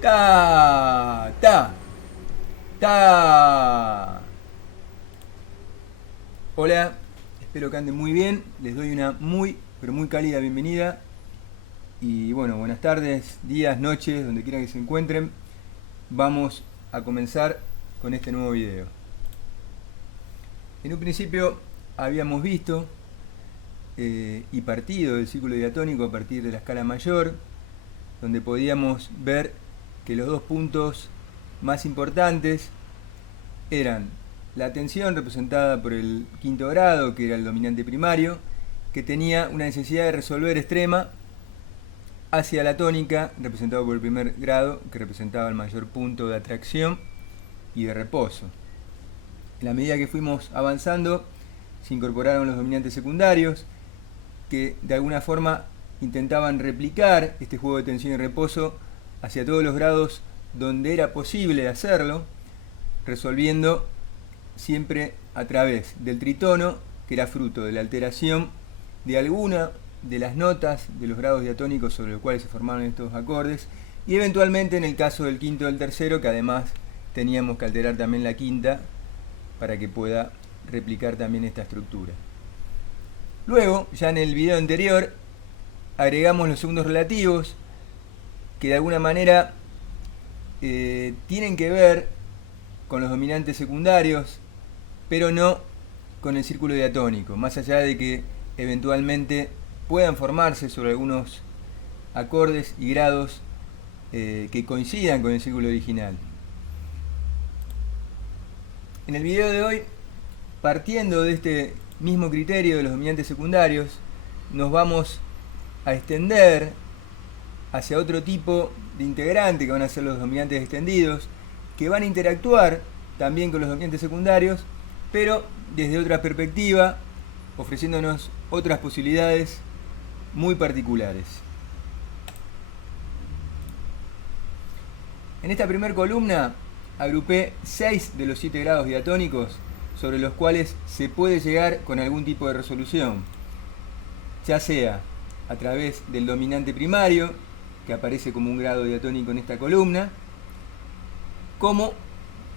Ta, ta, ta. Hola, espero que anden muy bien. Les doy una muy, pero muy cálida bienvenida. Y bueno, buenas tardes, días, noches, donde quieran que se encuentren. Vamos a comenzar con este nuevo video. En un principio habíamos visto y partido del círculo diatónico a partir de la escala mayor, donde podíamos ver que los dos puntos más importantes eran la tensión representada por el quinto grado, que era el dominante primario, que tenía una necesidad de resolver extrema hacia la tónica, representado por el primer grado, que representaba el mayor punto de atracción y de reposo. En la medida que fuimos avanzando, se incorporaron los dominantes secundarios, que de alguna forma intentaban replicar este juego de tensión y reposo hacia todos los grados donde era posible hacerlo, resolviendo siempre a través del tritono, que era fruto de la alteración de alguna de las notas de los grados diatónicos sobre los cuales se formaron estos acordes, y eventualmente en el caso del quinto y del tercero, que además teníamos que alterar también la quinta para que pueda replicar también esta estructura. Luego, ya en el video anterior, agregamos los segundos relativos, que de alguna manera tienen que ver con los dominantes secundarios, pero no con el círculo diatónico, más allá de que eventualmente puedan formarse sobre algunos acordes y grados que coincidan con el círculo original. En el video de hoy, partiendo de este mismo criterio de los dominantes secundarios, nos vamos a extender hacia otro tipo de integrante que van a ser los dominantes extendidos, que van a interactuar también con los dominantes secundarios, pero desde otra perspectiva, ofreciéndonos otras posibilidades muy particulares. En esta primera columna agrupé 6 de los 7 grados diatónicos sobre los cuales se puede llegar con algún tipo de resolución, ya sea a través del dominante primario, que aparece como un grado diatónico en esta columna, como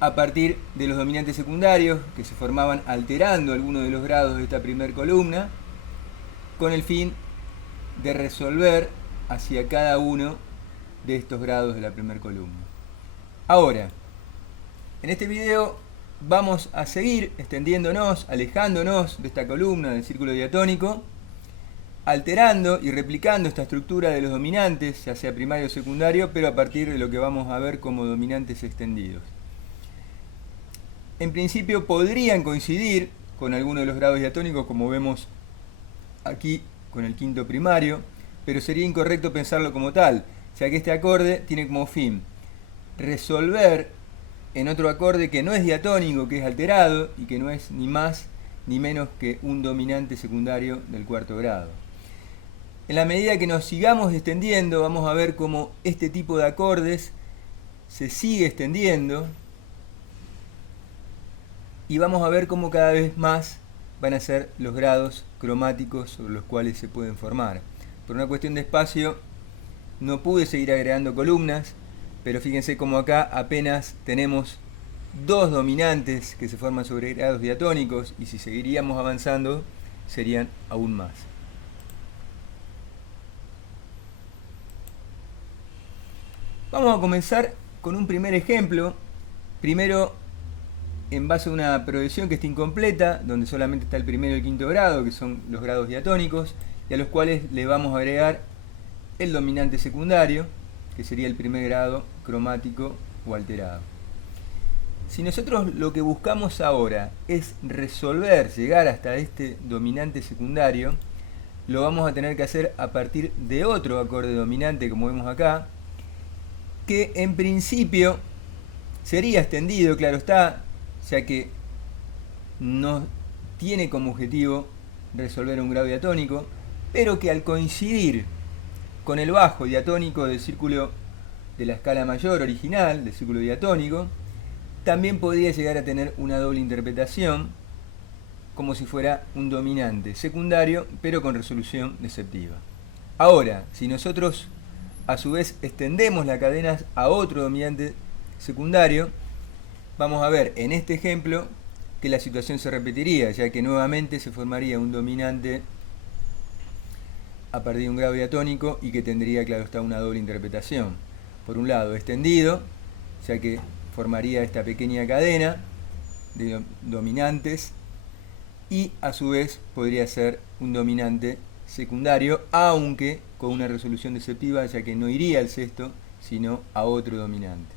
a partir de los dominantes secundarios, que se formaban alterando algunos de los grados de esta primera columna, con el fin de resolver hacia cada uno de estos grados de la primera columna. Ahora, en este video vamos a seguir extendiéndonos, alejándonos de esta columna del círculo diatónico, alterando y replicando esta estructura de los dominantes, ya sea primario o secundario, pero a partir de lo que vamos a ver como dominantes extendidos. En principio podrían coincidir con alguno de los grados diatónicos, como vemos aquí con el quinto primario, pero sería incorrecto pensarlo como tal, ya que este acorde tiene como fin resolver en otro acorde que no es diatónico, que es alterado y que no es ni más ni menos que un dominante secundario del cuarto grado. En la medida que nos sigamos extendiendo, vamos a ver cómo este tipo de acordes se sigue extendiendo y vamos a ver cómo cada vez más van a ser los grados cromáticos sobre los cuales se pueden formar. Por una cuestión de espacio no pude seguir agregando columnas, pero fíjense cómo acá apenas tenemos 2 dominantes que se forman sobre grados diatónicos, y si seguiríamos avanzando serían aún más. Vamos a comenzar con un primer ejemplo, primero en base a una progresión que está incompleta, donde solamente está el primero y el quinto grado, que son los grados diatónicos, y a los cuales le vamos a agregar el dominante secundario, que sería el primer grado cromático o alterado. Si nosotros lo que buscamos ahora es resolver, llegar hasta este dominante secundario, lo vamos a tener que hacer a partir de otro acorde dominante, como vemos acá, que en principio sería extendido, claro está, ya que no tiene como objetivo resolver un grado diatónico, pero que al coincidir con el bajo diatónico del círculo de la escala mayor original, del círculo diatónico, también podría llegar a tener una doble interpretación, como si fuera un dominante secundario, pero con resolución deceptiva. Ahora, si nosotros a su vez extendemos la cadena a otro dominante secundario, vamos a ver en este ejemplo que la situación se repetiría, ya que nuevamente se formaría un dominante a partir de un grado diatónico y que tendría, claro está, una doble interpretación. Por un lado, extendido, ya que formaría esta pequeña cadena de dominantes, y a su vez podría ser un dominante secundario, aunque con una resolución deceptiva, ya que no iría al sexto, sino a otro dominante.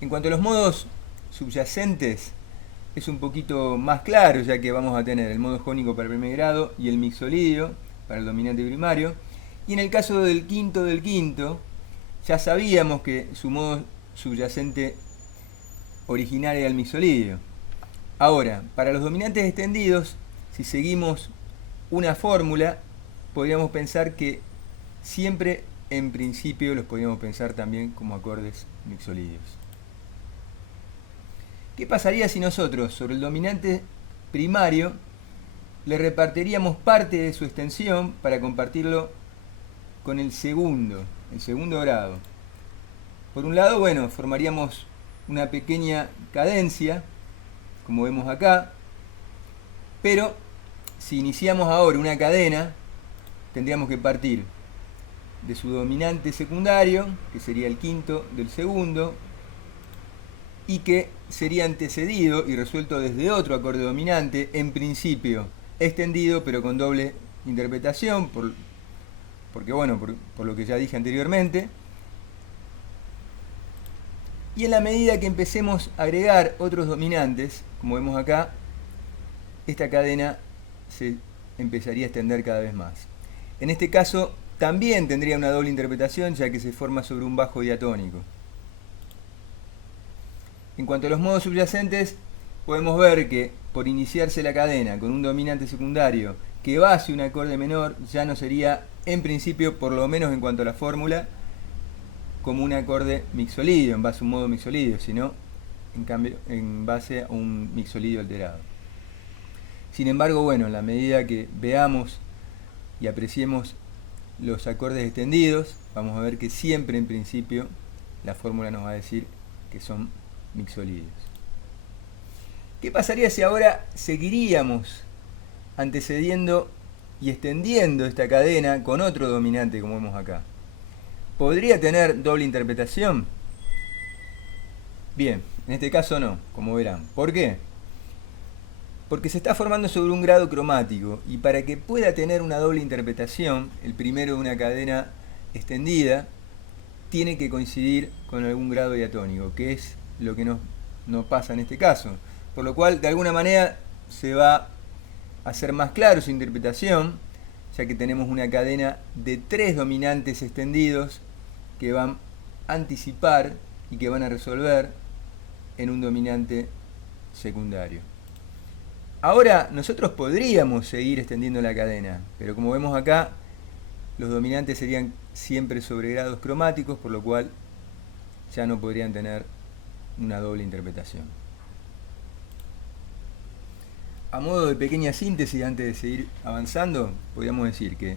En cuanto a los modos subyacentes, es un poquito más claro, ya que vamos a tener el modo jónico para el primer grado y el mixolidio para el dominante primario. Y en el caso del quinto, ya sabíamos que su modo subyacente original era el mixolidio. Ahora, para los dominantes extendidos, si seguimos una fórmula, podríamos pensar que siempre en principio los podríamos pensar también como acordes mixolidios. ¿Qué pasaría si nosotros sobre el dominante primario le repartiríamos parte de su extensión para compartirlo con el segundo grado? Por un lado, bueno, formaríamos una pequeña cadencia, como vemos acá, pero si iniciamos ahora una cadena, tendríamos que partir de su dominante secundario, que sería el quinto del segundo, y que sería antecedido y resuelto desde otro acorde dominante, en principio extendido, pero con doble interpretación, por lo que ya dije anteriormente. Y en la medida que empecemos a agregar otros dominantes, como vemos acá, esta cadena se empezaría a extender cada vez más. En este caso también tendría una doble interpretación, ya que se forma sobre un bajo diatónico. En cuanto a los modos subyacentes, podemos ver que por iniciarse la cadena con un dominante secundario que va hacia un acorde menor, ya no sería, en principio, por lo menos en cuanto a la fórmula, como un acorde mixolidio, en base a un modo mixolidio, sino en cambio en base a un mixolidio alterado. Sin embargo, bueno, en la medida que veamos y apreciemos los acordes extendidos, vamos a ver que siempre en principio la fórmula nos va a decir que son mixolidios. ¿Qué pasaría si ahora seguiríamos antecediendo y extendiendo esta cadena con otro dominante, como vemos acá? ¿Podría tener doble interpretación? Bien, en este caso no, como verán. ¿Por qué? Porque se está formando sobre un grado cromático, y para que pueda tener una doble interpretación, el primero de una cadena extendida tiene que coincidir con algún grado diatónico, que es lo que no pasa en este caso. Por lo cual, de alguna manera, se va a hacer más claro su interpretación, ya que tenemos una cadena de 3 dominantes extendidos que van a anticipar y que van a resolver en un dominante secundario. Ahora nosotros podríamos seguir extendiendo la cadena, pero como vemos acá, los dominantes serían siempre sobre grados cromáticos, por lo cual ya no podrían tener una doble interpretación. A modo de pequeña síntesis, antes de seguir avanzando, podríamos decir que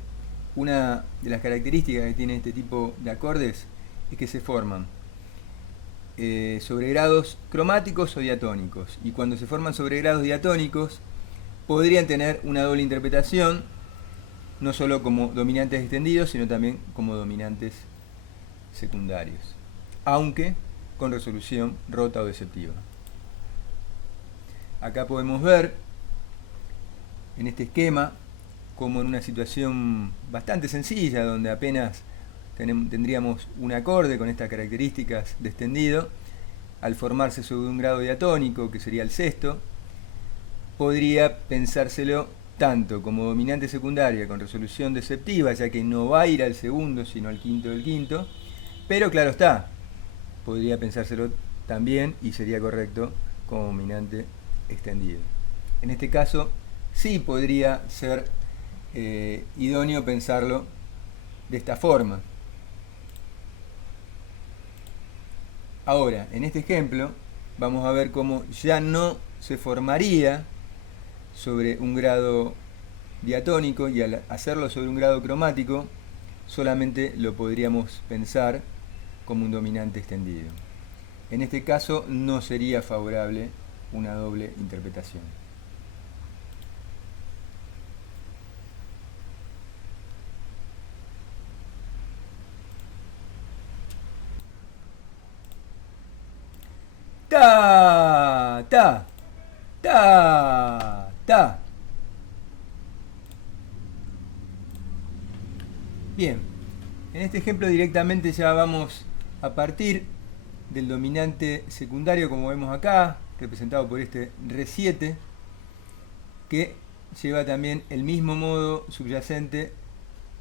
una de las características que tiene este tipo de acordes es que se forman sobre grados cromáticos o diatónicos, y cuando se forman sobre grados diatónicos podrían tener una doble interpretación, no solo como dominantes extendidos, sino también como dominantes secundarios, aunque con resolución rota o deceptiva. Acá podemos ver en este esquema como en una situación bastante sencilla, donde apenas tendríamos un acorde con estas características de extendido, al formarse sobre un grado diatónico, que sería el sexto, podría pensárselo tanto como dominante secundaria con resolución deceptiva, ya que no va a ir al segundo, sino al quinto del quinto, pero claro está, podría pensárselo también, y sería correcto, como dominante extendido. En este caso, sí podría ser idóneo pensarlo de esta forma. Ahora, en este ejemplo, vamos a ver cómo ya no se formaría sobre un grado diatónico, y al hacerlo sobre un grado cromático, solamente lo podríamos pensar como un dominante extendido. En este caso no sería favorable una doble interpretación. Ta, ta, ta, ta. Bien, en este ejemplo directamente ya vamos a partir del dominante secundario, como vemos acá, representado por este Re7, que lleva también el mismo modo subyacente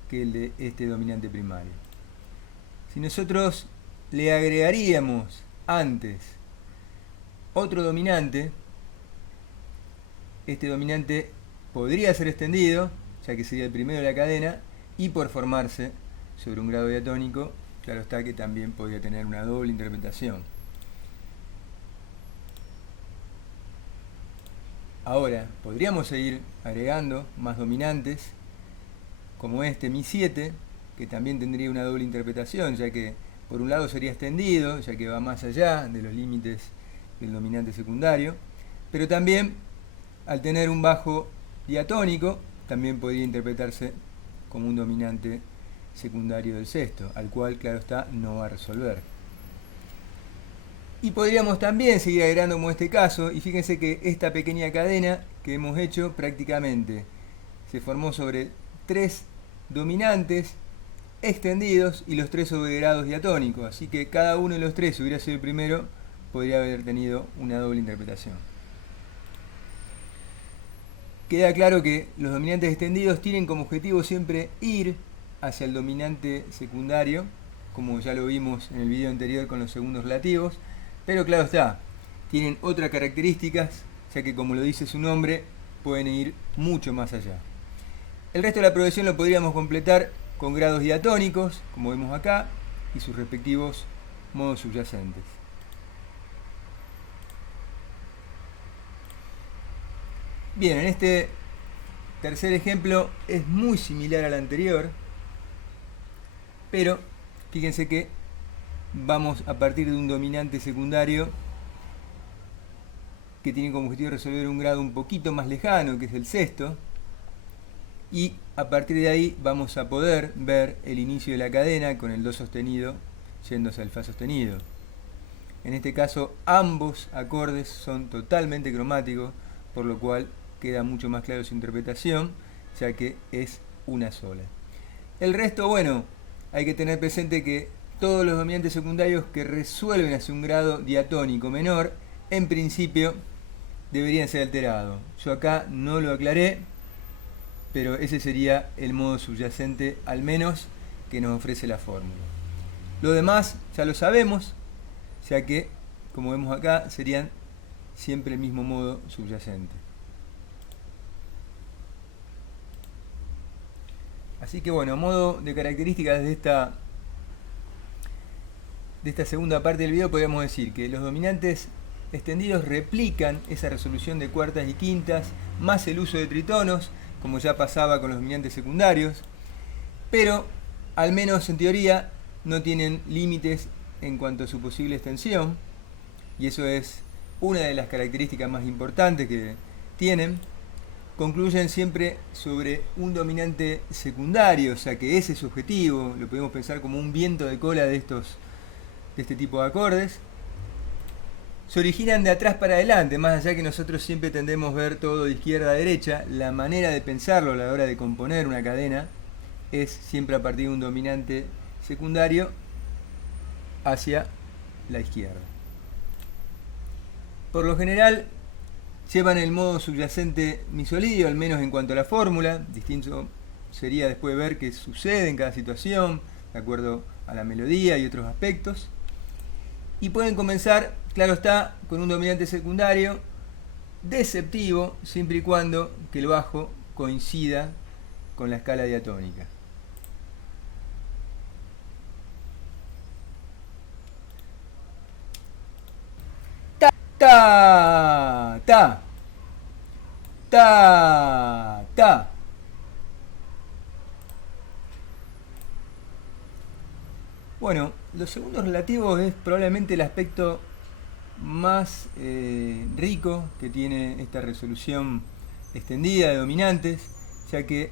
que el de este dominante primario. Si nosotros le agregaríamos antes otro dominante, este dominante podría ser extendido, ya que sería el primero de la cadena, y por formarse sobre un grado diatónico, claro está que también podría tener una doble interpretación. Ahora, podríamos seguir agregando más dominantes, como este Mi7, que también tendría una doble interpretación, ya que por un lado sería extendido, ya que va más allá de los límites del dominante secundario, pero también al tener un bajo diatónico, también podría interpretarse como un dominante secundario del sexto, al cual, claro está, no va a resolver. Y podríamos también seguir agregando como este caso, y fíjense que esta pequeña cadena que hemos hecho prácticamente se formó sobre tres dominantes extendidos y los tres sobre grados diatónicos, así que cada uno de los tres, si hubiera sido el primero, podría haber tenido una doble interpretación. Queda claro que los dominantes extendidos tienen como objetivo siempre ir hacia el dominante secundario, como ya lo vimos en el video anterior con los segundos relativos, pero claro está, tienen otras características, ya que como lo dice su nombre, pueden ir mucho más allá. El resto de la progresión lo podríamos completar con grados diatónicos, como vemos acá, y sus respectivos modos subyacentes. Bien, en este tercer ejemplo es muy similar al anterior, pero fíjense que vamos a partir de un dominante secundario que tiene como objetivo resolver un grado un poquito más lejano, que es el sexto, y a partir de ahí vamos a poder ver el inicio de la cadena con el Do sostenido yéndose al Fa sostenido. En este caso ambos acordes son totalmente cromáticos, por lo cual queda mucho más claro su interpretación, ya que es una sola. El resto, bueno, hay que tener presente que todos los dominantes secundarios que resuelven hacia un grado diatónico menor, en principio deberían ser alterados. Yo acá no lo aclaré, pero ese sería el modo subyacente, al menos que nos ofrece la fórmula. Lo demás ya lo sabemos, ya que, como vemos acá, serían siempre el mismo modo subyacente. Así que bueno, a modo de características de esta segunda parte del video, podríamos decir que los dominantes extendidos replican esa resolución de cuartas y quintas, más el uso de tritonos, como ya pasaba con los dominantes secundarios, pero al menos en teoría no tienen límites en cuanto a su posible extensión, y eso es una de las características más importantes que tienen. Concluyen siempre sobre un dominante secundario, o sea que ese es su objetivo, lo podemos pensar como un viento de cola de este tipo de acordes. Se originan de atrás para adelante, más allá que nosotros siempre tendemos a ver todo de izquierda a derecha, la manera de pensarlo a la hora de componer una cadena es siempre a partir de un dominante secundario hacia la izquierda. Por lo general llevan el modo subyacente misolidio, al menos en cuanto a la fórmula. Distinto sería después ver qué sucede en cada situación, de acuerdo a la melodía y otros aspectos. Y pueden comenzar, claro está, con un dominante secundario deceptivo, siempre y cuando que el bajo coincida con la escala diatónica. Ta, ta, ta, ta, ta. Bueno, los segundos relativos es probablemente el aspecto más rico que tiene esta resolución extendida de dominantes, ya que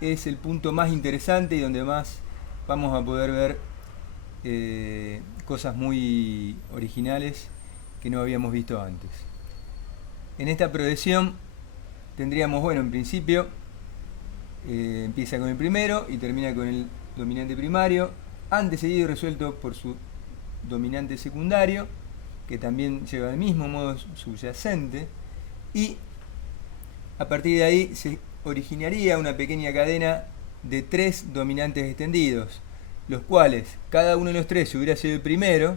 es el punto más interesante y donde más vamos a poder ver cosas muy originales que no habíamos visto antes. En esta progresión tendríamos, bueno, en principio empieza con el primero y termina con el dominante primario, antecedido y resuelto por su dominante secundario, que también lleva el mismo modo subyacente, y a partir de ahí se originaría una pequeña cadena de 3 dominantes extendidos, los cuales cada uno de los 3, si hubiera sido el primero,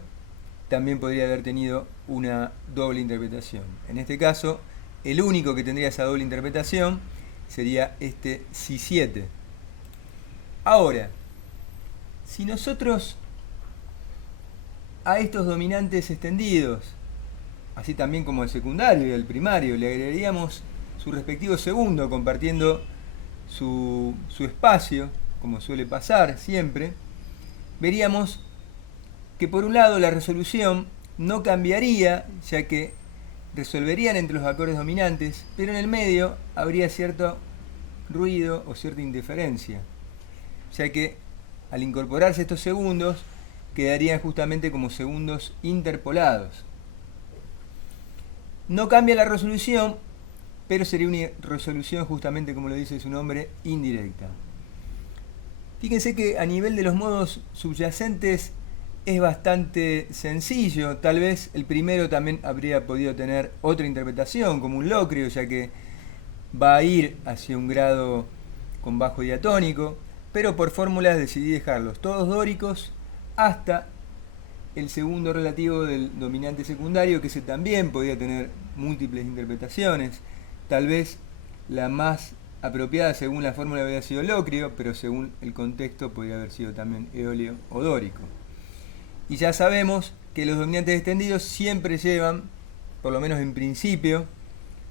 también podría haber tenido una doble interpretación. En este caso, el único que tendría esa doble interpretación sería este Si7. Ahora, si nosotros a estos dominantes extendidos, así también como el secundario y el primario, le agregaríamos su respectivo segundo, compartiendo su espacio, como suele pasar siempre, veríamos que por un lado la resolución no cambiaría, ya que resolverían entre los acordes dominantes, pero en el medio habría cierto ruido o cierta interferencia, ya que al incorporarse estos segundos quedarían justamente como segundos interpolados. No cambia la resolución, pero sería una resolución justamente, como lo dice su nombre, indirecta. Fíjense que a nivel de los modos subyacentes es bastante sencillo. Tal vez el primero también habría podido tener otra interpretación, como un locrio, ya que va a ir hacia un grado con bajo diatónico, pero por fórmulas decidí dejarlos todos dóricos hasta el segundo relativo del dominante secundario, que ese también podía tener múltiples interpretaciones. Tal vez la más apropiada según la fórmula había sido locrio, pero según el contexto podría haber sido también eolio o dórico. Y ya sabemos que los dominantes extendidos siempre llevan, por lo menos en principio,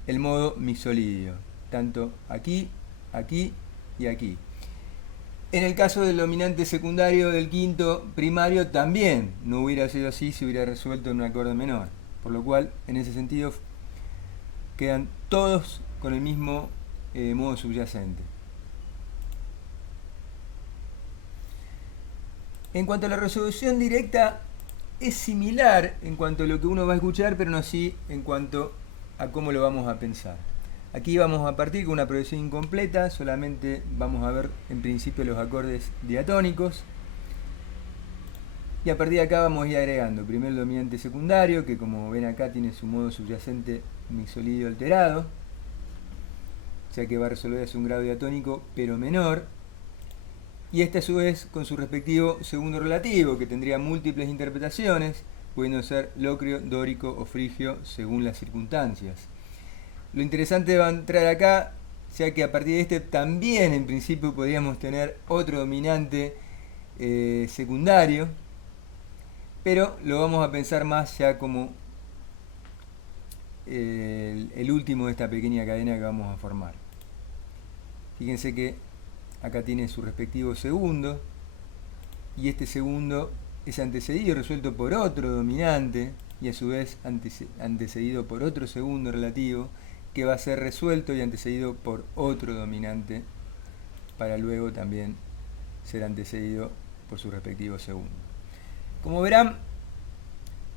el modo mixolidio, tanto aquí, aquí y aquí. En el caso del dominante secundario del quinto primario también no hubiera sido así si hubiera resuelto en un acorde menor, por lo cual en ese sentido quedan todos con el mismo modo subyacente. En cuanto a la resolución directa, es similar en cuanto a lo que uno va a escuchar, pero no así en cuanto a cómo lo vamos a pensar. Aquí vamos a partir con una progresión incompleta, solamente vamos a ver en principio los acordes diatónicos. Y a partir de acá vamos a ir agregando primero el dominante secundario, que como ven acá tiene su modo subyacente mixolidio alterado, ya que va a resolver hacia un grado diatónico pero menor. Y este a su vez con su respectivo segundo relativo, que tendría múltiples interpretaciones, pudiendo ser locrio, dórico o frigio según las circunstancias. Lo interesante va a entrar acá, ya que a partir de este también en principio podríamos tener otro dominante secundario, pero lo vamos a pensar más ya como el último de esta pequeña cadena que vamos a formar. Fíjense que acá tiene su respectivo segundo, y este segundo es antecedido y resuelto por otro dominante, y a su vez antecedido por otro segundo relativo, que va a ser resuelto y antecedido por otro dominante, para luego también ser antecedido por su respectivo segundo. Como verán,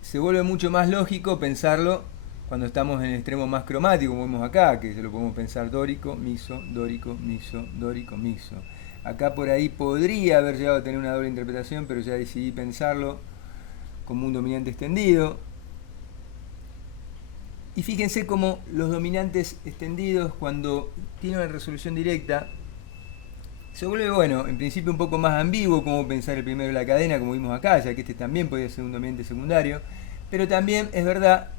se vuelve mucho más lógico pensarlo cuando estamos en el extremo más cromático, como vemos acá, que se lo podemos pensar dórico, mixo, dórico, mixo, dórico, mixo. Acá por ahí podría haber llegado a tener una doble interpretación, pero ya decidí pensarlo como un dominante extendido. Y fíjense cómo los dominantes extendidos, cuando tienen una resolución directa, se vuelve, bueno, en principio un poco más ambiguo cómo pensar el primero de la cadena, como vimos acá, ya que este también podría ser un dominante secundario, pero también es verdad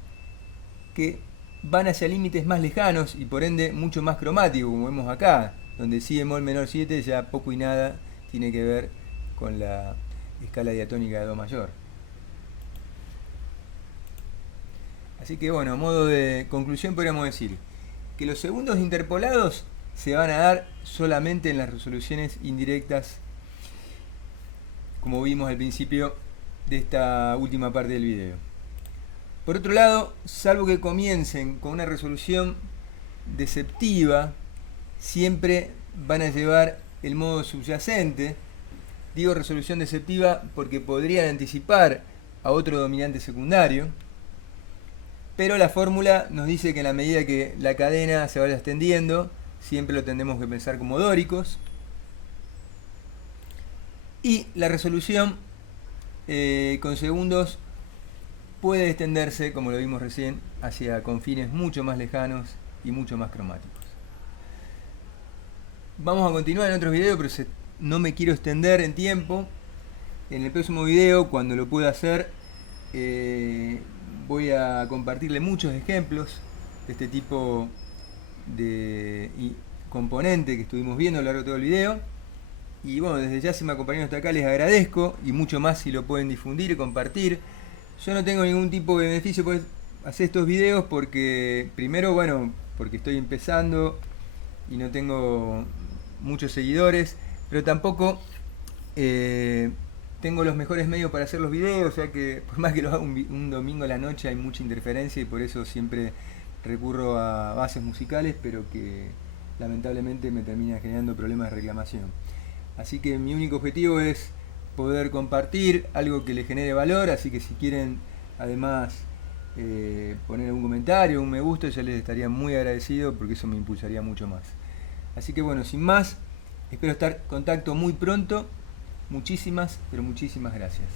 que van hacia límites más lejanos y por ende mucho más cromáticos, como vemos acá, donde si bemol menor 7 ya poco y nada tiene que ver con la escala diatónica de do mayor. Así que bueno, a modo de conclusión podríamos decir que los segundos interpolados se van a dar solamente en las resoluciones indirectas como vimos al principio de esta última parte del video. Por otro lado, salvo que comiencen con una resolución deceptiva, siempre van a llevar el modo subyacente. Digo resolución deceptiva porque podrían anticipar a otro dominante secundario, pero la fórmula nos dice que en la medida que la cadena se vaya extendiendo, siempre lo tendremos que pensar como dóricos. Y la resolución con segundos puede extenderse, como lo vimos recién, hacia confines mucho más lejanos y mucho más cromáticos. Vamos a continuar en otros videos, pero no me quiero extender en tiempo. En el próximo video, cuando lo pueda hacer, voy a compartirle muchos ejemplos de este tipo de componente que estuvimos viendo a lo largo de todo el video. Y bueno, desde ya, si me acompañaron hasta acá, les agradezco, y mucho más si lo pueden difundir y compartir. Yo no tengo ningún tipo de beneficio por hacer estos videos porque, primero, bueno, porque estoy empezando y no tengo muchos seguidores, pero tampoco tengo los mejores medios para hacer los videos, ya que por más que lo haga un domingo a la noche hay mucha interferencia y por eso siempre recurro a bases musicales, pero que lamentablemente me termina generando problemas de reclamación. Así que mi único objetivo es poder compartir algo que les genere valor, así que si quieren además poner algún comentario, un me gusta, yo les estaría muy agradecido porque eso me impulsaría mucho más. Así que bueno, sin más, espero estar en contacto muy pronto. Muchísimas, pero muchísimas gracias.